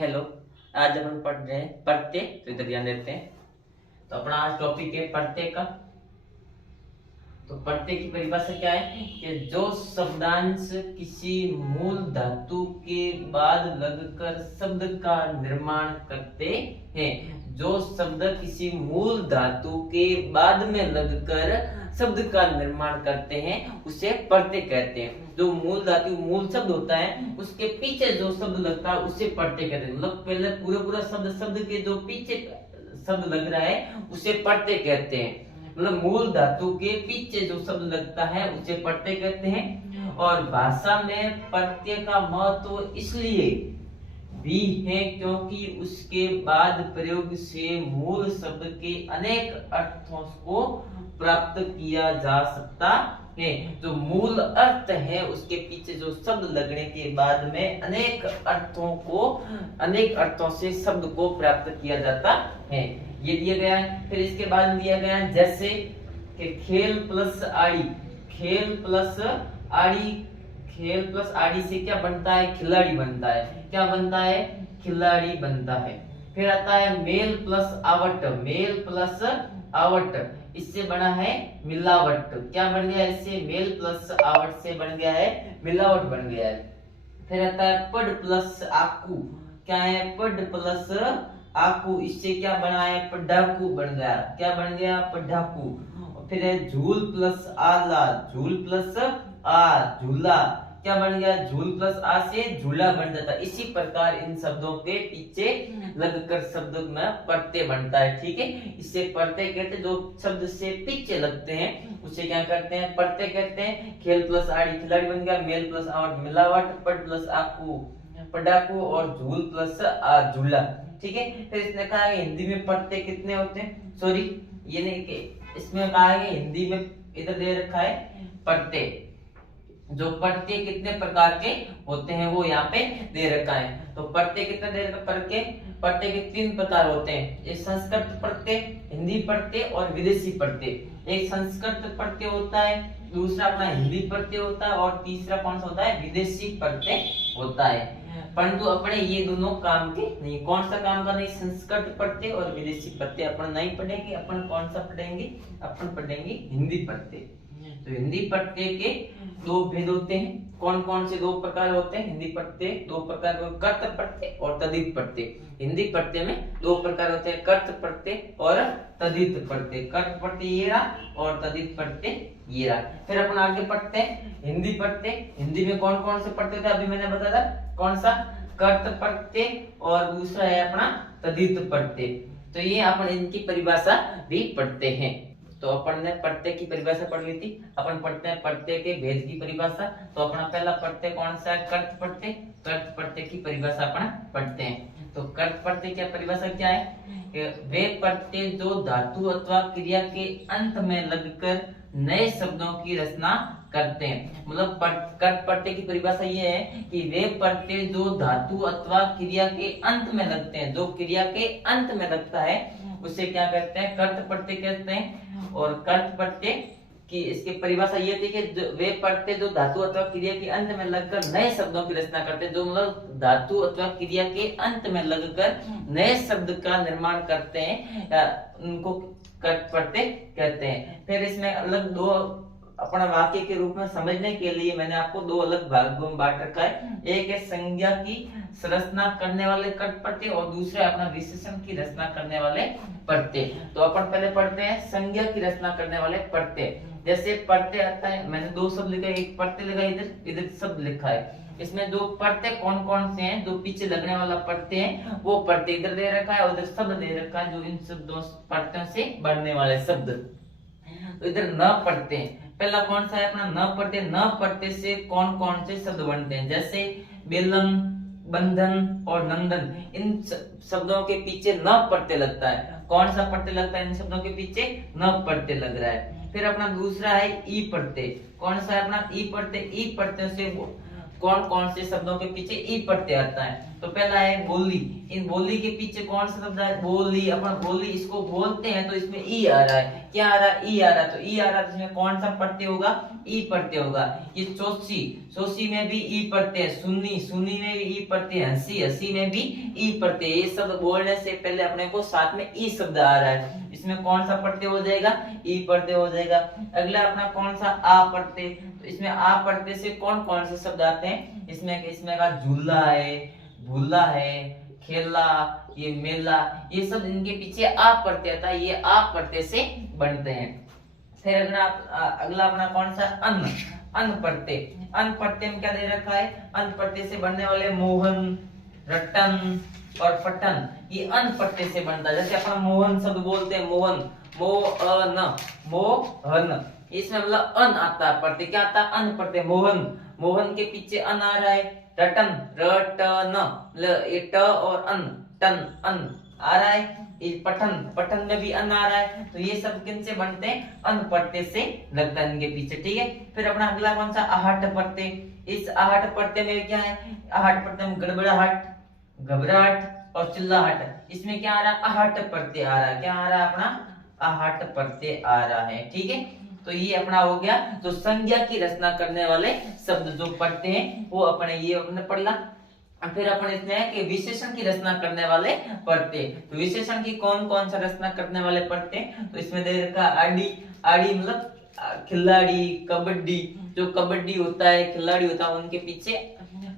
Hello. आज अपन पढ़ रहे हैं प्रत्यय, तो इधर ध्यान देते हैं। तो अपना आज टॉपिक है प्रत्यय का। तो प्रत्यय की परिभाषा क्या है कि जो शब्दांश किसी मूल धातु के बाद लगकर शब्द का निर्माण करते हैं। जो शब्द किसी मूल धातु के बाद में लगकर शब्द का निर्माण करते हैं उसे प्रत्यय कहते हैं। जो मूल धातु मूल शब्द होता है उसके पीछे जो शब्द लगता है उसे प्रत्यय कहते हैं। मतलब पहले पूरा शब्द के जो पीछे शब्द लग रहा है उसे प्रत्यय कहते हैं। मतलब मूल धातु के पीछे जो शब्द लगता है उसे प्रत्यय कहते हैं। और भाषा में प्रत्यय का महत्व इसलिए भी है क्योंकि उसके बाद प्रयोग से मूल शब्द के अनेक अर्थों को प्राप्त किया जा सकता है। जो मूल अर्थ है उसके पीछे जो शब्द लगने के बाद में अनेक अर्थों से शब्द को प्राप्त किया जाता है। ये दिया गया है। फिर इसके बाद दिया गया है जैसे कि खेल प्लस आड़ी से क्या बनता है? खिलाड़ी बनता है। क्या बनता है? खिलाड़ी बनता है। फिर आता है मेल प्लस आवट, इससे बना है मिलावट। क्या बन गया? इससे मेल प्लस आवट से बन गया है मिलावट बन गया है। फिर आता है पड प्लस आकू। क्या है? पड प्लस आकू, इससे क्या बना है? पढ़ाकू बन गया। क्या बन गया? पढ़ाकू। फिर है झूल प्लस आला, झूला। क्या बन गया? झूल प्लस आ से झूला बन जाता। इसी प्रकार इन शब्दों के पीछे लगकर शब्द में प्रत्यय बनता है। ठीक है, इससे प्रत्यय कहते हैं। जो शब्द से पीछे लगते हैं उसे क्या करते हैं? प्रत्यय कहते हैं। खेल प्लस आड़ी खिलाड़ी बन गया, मेल प्लस आवट मिलावट, पड प्लस आकू पढ़ाकू और झूल प्लस झूला। ठीक है। फिर इसने कहा है हिंदी में प्रत्यय कितने होते हैं? सॉरी, ये नहीं कि इसमें कहा है हिंदी में इधर दे रखा है प्रत्यय। जो प्रत्यय कितने प्रकार के होते हैं वो यहाँ पे दे रखा है। तो प्रत्यय कितने दे रखा? प्रत्यय के 3 प्रकार होते हैं। एक संस्कृत प्रत्यय, हिंदी प्रत्यय और विदेशी प्रत्यय। एक संस्कृत प्रत्यय होता है, दूसरा अपना हिंदी प्रत्यय होता है और तीसरा कौन सा होता है? विदेशी प्रत्यय होता है। परंतु अपने ये दोनों काम के नहीं। कौन सा काम का नहीं? संस्कृत प्रत्यय और विदेशी प्रत्यय अपन नहीं पढ़ेंगे। अपन कौन सा पढ़ेंगे? अपन पढ़ेंगे हिंदी प्रत्यय। तो हिंदी प्रत्यय के 2 भेद होते हैं। कौन कौन से 2 प्रकार होते हैं? हिंदी प्रत्यय 2 प्रकार के, कर्त प्रत्यय और तद्धित प्रत्यय। हिंदी प्रत्यय में 2 प्रकार होते हैं, कर्त प्रत्यय और तद्धित प्रत्यय। कर्त प्रत्यय ये रहा और तद्धित प्रत्यय ये रहा। फिर अपन आगे पढ़ते हैं हिंदी प्रत्यय। हिंदी में कौन कौन से प्रत्यय थे? अभी मैंने बताया था। कौन सा? कर्त प्रत्यय और दूसरा है अपना तद्धित प्रत्यय। तो ये अपन इनकी परिभाषा भी पढ़ते हैं। तो अपन ने प्रत्यय की परिभाषा पढ़ ली थी। अपन पढ़ते हैं प्रत्यय के भेद की परिभाषा। तो अपना पहला प्रत्यय कौन सा है? कर्त प्रत्यय। कर्त प्रत्यय की परिभाषा अपन पढ़ते हैं। तो कर्त प्रत्यय की परिभाषा क्या है? वे प्रत्यय जो धातु अथवा क्रिया के अंत में लगकर नए शब्दों की रचना करते हैं। मतलब कर्त प्रत्यय की परिभाषा ये है कि वे प्रत्यय जो धातु अथवा क्रिया के अंत में लगते हैं, जो क्रिया के अंत में लगता है उसे क्या कहते हैं? कर्त प्रत्यय कहते हैं। और कर्त प्रत्यय की इसकी परिभाषा ये थी कि वे प्रत्यय जो धातु अथवा क्रिया के अंत में लगकर नए शब्दों की रचना करते हैं। जो मतलब धातु अथवा क्रिया के अंत में लगकर नए शब्द का निर्माण करते हैं, उनको कर्त प्रत्यय कहते हैं। फिर इसमें अलग 2 अपना वाक्य के रूप में समझने के लिए मैंने आपको 2 अलग भागों में बांट रखा है। एक है संज्ञा की रचना करने वाले कर्त प्रत्यय और दूसरा अपना विशेषण की रचना करने वाले प्रत्यय। तो अपन पहले पढ़ते हैं संज्ञा की रचना करने वाले प्रत्यय। जैसे प्रत्यय आता है, मैंने 2 शब्द लिखा है, एक प्रत्यय लिखा है, इधर शब्द लिखा है। इसमें 2 प्रत्यय कौन कौन से हैं? जो पीछे लगने वाला प्रत्यय है वो प्रत्यय इधर दे रखा है और इधर शब्द दे रखा है जो इन शब्दों प्रत्ययों से बनने वाले शब्द। तो इधर न प्रत्यय पहला कौन सा है? अपना न प्रत्यय। न प्रत्यय से कौन कौन से शब्द बनते हैं? जैसे बेलन, बंधन और नंदन। इन शब्दों के पीछे न प्रत्यय लगता है। कौन सा प्रत्यय लगता है इन शब्दों के पीछे? न प्रत्यय लग रहा है। फिर अपना दूसरा है ई प्रत्यय। कौन सा है अपना? ई प्रत्यय। ई प्रत्यय से कौन कौन से शब्दों के पीछे ई प्रत्यय आता है? तो पहला है बोली, इन बोली के पीछे कौन सा शब्द है? बोली। अपन बोली इसको बोलते हैं तो इसमें ई आ रहा है, क्या आ रहा है? ई आ रहा है। तो ई आ रहा है तो इसमें कौन सा प्रत्यय होगा? ई प्रत्यय होगा। ये चौसी, चौसी में भी ई प्रत्यय, सुन्नी, सुन्नी में भी ई प्रत्यय, हंसी, हंसी में भी ई प्रत्यय। ये शब्द बोलने से पहले अपने को साथ में ई शब्द आ रहा है, इसमें कौन सा प्रत्यय हो जाएगा? ई प्रत्यय हो जाएगा। अगला अपना कौन सा? आ प्रत्यय। तो इसमें आ प्रत्यय से कौन कौन से शब्द आते हैं? इसमें का झूला है, भूला है, खेला, ये मेला, ये सब इनके पीछे आ प्रत्यय आता है, ये आ प्रत्यय से बनते हैं। फिर अगला अपना कौन सा? अन्न, अन्न प्रत्यय। अन्न प्रत्यय में क्या दे रखा है? अन्न प्रत्यय से बनने वाले मोहन, रटन और पटन, ये अन्न प्रत्यय से बनता है। जैसे अपन मोहन शब्द बोलते हैं, मोहन, मोहन, मोहन, इसमें मतलब अन आता है प्रत्यय, क्या आता है? अन प्रत्यय, मोहन, मोहन के पीछे अन आ रहा है। रटन, रटन, ये ट और अन, टन, अन आ रहा है। पठन, पठन में भी अन आ रहा है। तो ये सब किन से बनते हैं? अन प्रत्यय से लगता है इनके पीछे, ठीक है। फिर अपना अगला कौन सा? आहट प्रत्यय। इस आहट प्रत्यय में क्या है? आहट प्रत्यय में गड़बड़ाहट, घबराहट और चिल्लाहट, इसमें क्या आ रहा है? आहट प्रत्यय आ रहा है। क्या आ रहा है? अपना आहट प्रत्यय आ रहा है, ठीक है। तो ये अपना हो गया तो संज्ञा की रचना करने वाले शब्द जो पढ़ते हैं वो अपने ये अपने पढ़ ला। फिर अपन इसमें है कि विशेषण की रचना करने वाले पढ़ते। तो विशेषण की कौन कौन सा रचना करने वाले पढ़ते हैं? तो इसमें दे रखा आड़ी, आड़ी मतलब खिलाड़ी, कबड्डी, जो कबड्डी होता है, खिलाड़ी होता है, उनके पीछे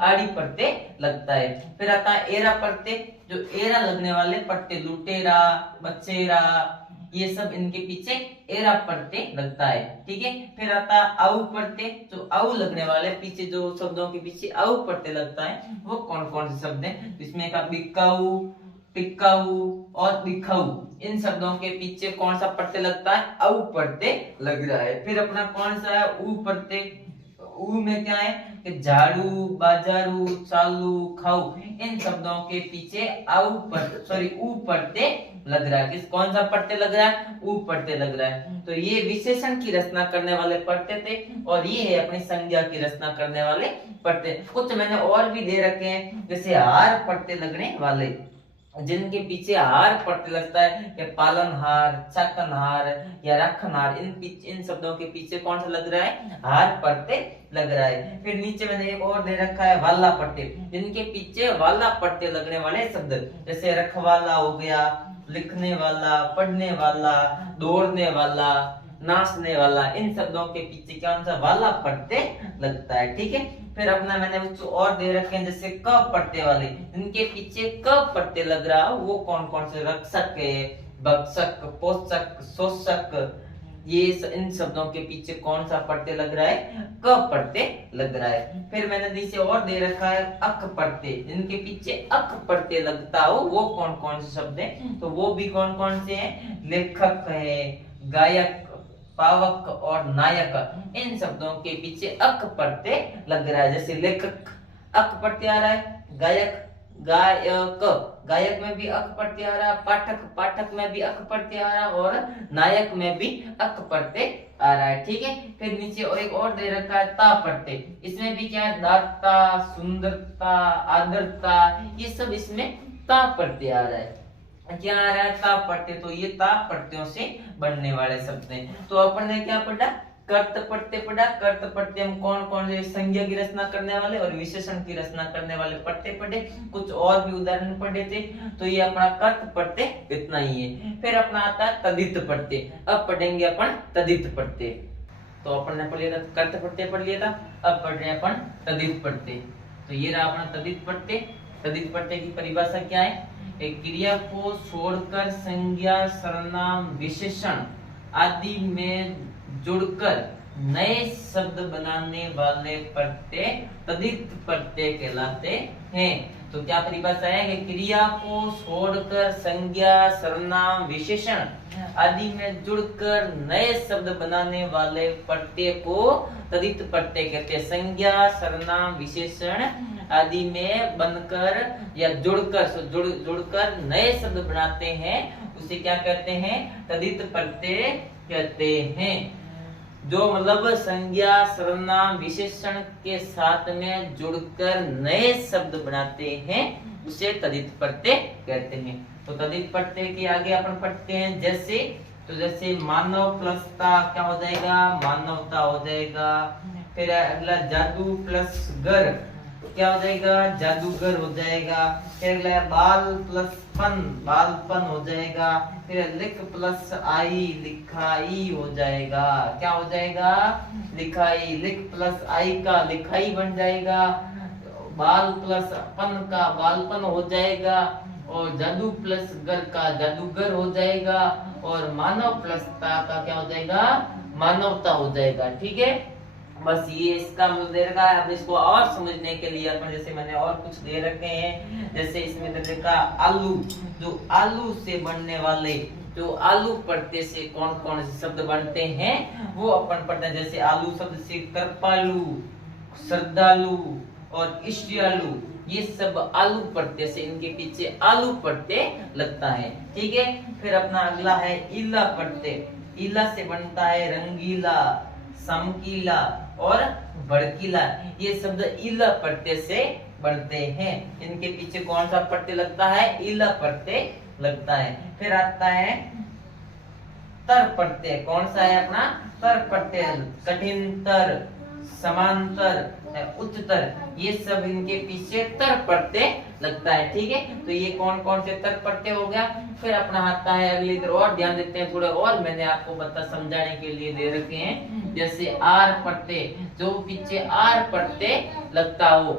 आड़ी प्रत्यय लगता है। फिर आता है एरा प्रत्यय, जो एरा लगने वाले प्रत्यय, लुटेरा, बचेरा, ये सब इनके पीछे एरा प्रत्यय लगता है, ठीक है। फिर आता है आउ प्रत्यय, जो आउ लगने वाले पीछे जो शब्दों के पीछे आउ प्रत्यय लगता है वो कौन कौन से शब्द हैं? इसमें का बिकाऊ, टिकाऊ और दिखाऊ, इन शब्दों के पीछे कौन सा प्रत्यय लगता है? आउ प्रत्यय लग रहा है। फिर अपना कौन सा है? ऊ प्रत्यय। ऊ में क्या है कि झाड़ू, बाजारू, चालू, खाऊ, इन शब्दों के पीछे ऊ प्रत्यय लग रहा है। किस कौन सा प्रत्यय लग रहा है? ऊ प्रत्यय लग रहा है। तो ये विशेषण की रचना करने वाले प्रत्यय थे और ये है अपनी संज्ञा की रचना करने वाले प्रत्यय। कुछ मैंने और भी दे रखे हैं, जैसे हार प्रत्यय लगने वाले, जिनके पीछे हार प्रत्यय लगता है, कि पालनहार, चाकनहार या रखनहार, इन शब्दों के पीछे कौन सा लग रहा है? हार प्रत्यय लग रहा है। फिर नीचे मैंने एक और दे रखा है वाला प्रत्यय, जिनके पीछे वाला प्रत्यय लगने वाले शब्द, जैसे रखवाला हो गया, लिखने वाला, पढ़ने वाला, दौड़ने वाला, नाचने वाला, इन शब्दों के पीछे कौन सा? वाला प्रत्यय लगता है, ठीक है। फिर अपना मैंने कुछ और दे रखे हैं, जैसे क प्रत्यय वाले, इनके पीछे क प्रत्यय लग रहा है, वो कौन कौन से? रक्षक है, भक्षक, पोषक, शोषक, ये इन शब्दों के पीछे कौन सा प्रत्यय लग रहा है? क प्रत्यय लग रहा है। फिर मैंने नीचे और दे रखा है अक प्रत्यय, जिनके पीछे अक प्रत्यय लगता हो वो कौन कौन से शब्द हैं? तो वो भी कौन कौन से हैं? लेखक है, गायक, पावक और नायक, इन शब्दों के पीछे अक प्रत्यय लग रहा है। जैसे लेखक अक प्रत्यय आ रहा है, गायक, गायक, गायक में भी अक प्रत्यय आ रहा है, पाठक, पाठक में भी अक प्रत्यय आ रहा है और नायक में भी अक प्रत्यय आ रहा है, ठीक है। फिर नीचे और एक और दे रखा है ता प्रत्यय, इसमें भी क्या है? दाता, सुंदरता, आदरता, ये सब इसमें ता प्रत्यय आ रहा है। क्या आ रहा है? ता प्रत्यय। तो ये ता प्रत्ययों से बनने वाले शब्द हैं। तो अपन ने क्या पढ़ा? कर्त प्रत्यय पढ़ा। कर्त प्रत्यय हम कौन कौन से? संज्ञा की रचना करने वाले और विशेषण की रचना करने वाले प्रत्यय पढ़े, कुछ और भी उदाहरण पढ़े थे। तो ये अपना कर्त प्रत्यय इतना ही है। फिर अपना आता है तदित प्रत्यय। अब पढ़ेंगे अपन तदित प्रत्यय। तो अपन ने पढ़ लिया था कर्त प्रत्यय, पढ़ लिया था, अब पढ़ रहे हैं अपन तदित प्रत्यय। तो ये रहा अपना तदित प्रत्यय। तदित प्रत्यय की परिभाषा क्या है? एक क्रिया को छोड़कर संज्ञा, सर्वनाम, विशेषण आदि में जुड़कर नए शब्द बनाने वाले प्रत्यय तदित प्रत्यय कहलाते हैं। तो क्या परिभाषा है कि क्रिया को छोड़कर संज्ञा, सर्वनाम, विशेषण आदि में जुड़कर नए शब्द बनाने वाले प्रत्यय को तदित प्रत्यय कहते हैं। संज्ञा, सर्वनाम, विशेषण आदि में बनकर या जुड़कर नए शब्द बनाते हैं, उसे क्या कहते हैं? तदित प्रत्यय कहते हैं। जो मतलब संज्ञा सर्वनाम विशेषण के साथ में जुड़कर नए शब्द बनाते हैं उसे तद्धित प्रत्यय कहते हैं। तो तद्धित प्रत्यय के आगे अपन पढ़ते हैं जैसे, तो जैसे मानव प्लस ता क्या हो जाएगा, मानवता हो जाएगा। फिर अगला जादू प्लस गर क्या हो जाएगा, जादूगर हो जाएगा। फिर अगला बाल प्लस पन, बालपन हो जाएगा। फिर लिख प्लस आई, लिखाई हो जाएगा। क्या हो जाएगा, लिखाई। लिख प्लस आई का लिखाई बन जाएगा। बाल प्लस पन का बालपन हो जाएगा। और जादू प्लस गर का जादूगर हो जाएगा। और मानव प्लस ता का क्या हो जाएगा, मानवता हो जाएगा। ठीक है, बस ये इसका मतलब दे रखा है। अब इसको और समझने के लिए अपन जैसे मैंने और कुछ दे रखे हैं, जैसे इसमें दे रखा आलू, जो आलू से बनने वाले, जो आलू प्रत्यय से कौन कौन से शब्द बनते हैं वो अपन पढ़ते हैं। जैसे आलू शब्द से कृपालु, श्रद्धालु और इष्टियालु, ये सब आलू प्रत्यय से, इनके पीछे आलू प्रत्यय लगता है। ठीक है, फिर अपना अगला है इला प्रत्यय। इला से बनता है रंगीला, समकीला और भड़कीला। ये शब्द इला प्रत्यय से बनते हैं। इनके पीछे कौन सा प्रत्यय लगता है, इला प्रत्यय लगता है। फिर आता है तर प्रत्यय। कौन सा है अपना, तर प्रत्यय। कठिनतर, समांतर, उच्चतर, ये सब इनके पीछे तर प्रत्यय लगता है। ठीक है, तो ये कौन कौन से तर प्रत्यय हो गया। फिर अपना आता है अगली तरफ, और ध्यान देते हैं थोड़े और मैंने आपको बता समझाने के लिए दे रखे हैं। जैसे आर प्रत्यय, जो पीछे आर प्रत्यय लगता हो,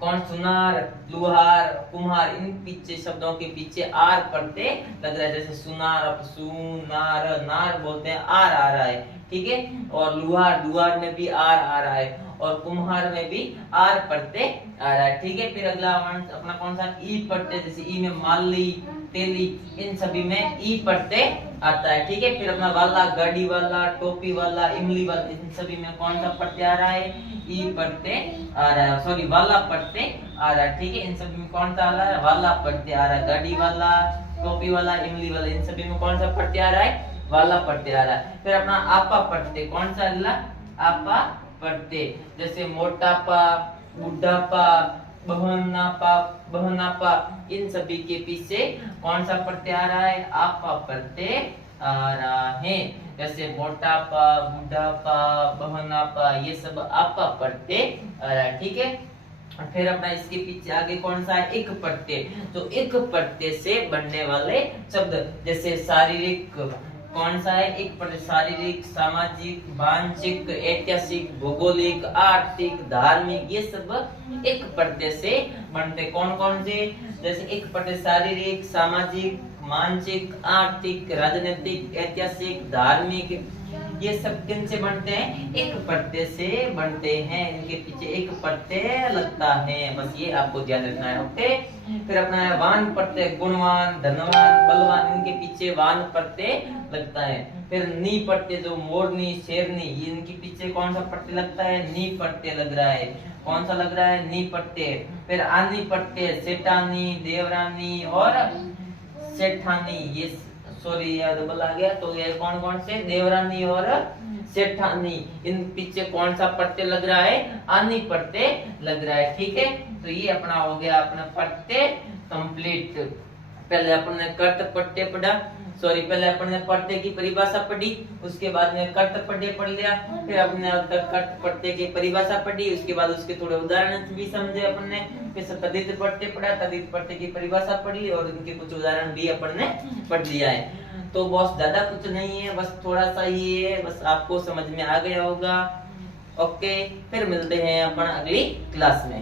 कौन, सुनार, लुहार, कुम्हार, इन पीछे शब्दों के पीछे आर प्रत्यय लग रहा है। जैसे सुनार, अब सुनार, नार बोलते हैं, आर आ रहा है। ठीक है, और लुहार, लुहार में भी आर आ रहा है। और कुम्हार में भी आर प्रत्यय आ रहा है। ठीक है, फिर अगला अपना कौन सा, ई प्रत्यय। जैसे ई में माली, तेली, इन सभी में ई प्रत्यय आता है। ठीक है, फिर अपना वाला, गाड़ी वाला, टोपी वाला, इमली वाला, इन सभी में कौन सा प्रत्यय आ रहा है, ई प्रत्यय आ रहा है। सॉरी, वाला प्रत्यय आ रहा है। ठीक है, इन सभी में कौन सा आ रहा है, वाला प्रत्यय आ रहा है। गाड़ी वाला, टोपी वाला, इमली वाला, इन सभी में कौन सा प्रत्यय आ रहा है, वाला प्रत्यय आ रहा है। फिर अपना आपा प्रत्यय। कौन सा अगला, आपा प्रत्यय। जैसे मोटापा, बुढ़ापा, बहनापा, बहनापा, इन सभी के पीछे कौन सा प्रत्यय आ रहा है, आपा प्रत्यय आ रहा है। जैसे मोटापा, बुढ़ापा, बहनापा, ये सब आपा प्रत्यय आ रहा है। ठीक है, फिर अपना इसके पीछे आगे कौन सा है, एक प्रत्यय। तो एक प्रत्यय से बनने वाले शब्द, जैसे शारीरिक, कौन सा है, एक प्रत्यय। शारीरिक, सामाजिक, वांशिक, ऐतिहासिक, भौगोलिक, आर्थिक, धार्मिक, ये सब एक प्रत्यय से बनते। कौन कौन से, जैसे एक प्रत्यय शारीरिक, सामाजिक, मानसिक, आर्थिक, राजनीतिक, ऐतिहासिक, धार्मिक, ये सब किन से बनते हैं, एक प्रत्यय से बनते हैं। इनके पीछे एक प्रत्यय लगता है, बस ये आपको ध्यान रखना है। ओके, फिर अपना है वान प्रत्यय। गुणवान, धनवान, बलवान, इनके पीछे वान प्रत्यय लगता है। फिर नी प्रत्यय, जो मोरनी, शेरनी, इनके पीछे कौन सा प्रत्यय लगता है, नी प्रत्यय लग रहा है। कौन सा लग रहा है, नी प्रत्यय। फिर आनी प्रत्यय, सेठानी, देवरानी और सेठानी, ये सॉरी यार डबल आ गया, तो ये कौन कौन से, देवरानी और सेठानी, इन पीछे कौन सा प्रत्यय लग रहा है, आनी प्रत्यय लग रहा है। ठीक है, तो ये अपना हो गया अपना प्रत्यय कंप्लीट। पहले अपन ने कर्त प्रत्यय पढ़ा, सॉरी पहले अपन ने प्रत्यय की परिभाषा पढ़ी, उसके बाद में कर्त प्रत्यय पढ़ लिया, फिर अपने कर्त प्रत्यय की परिभाषा पढ़ी, उसके बाद उसके थोड़े उदाहरण भी समझे अपन ने, फिर तद्धित प्रत्यय पढ़ा, तद्धित प्रत्यय की परिभाषा पढ़ी और उनके कुछ उदाहरण भी अपन ने पढ़ लिया है। तो बस ज्यादा कुछ नहीं है, बस थोड़ा सा ही है, बस आपको समझ में आ गया होगा। ओके, फिर मिलते हैं अपन अगली क्लास में।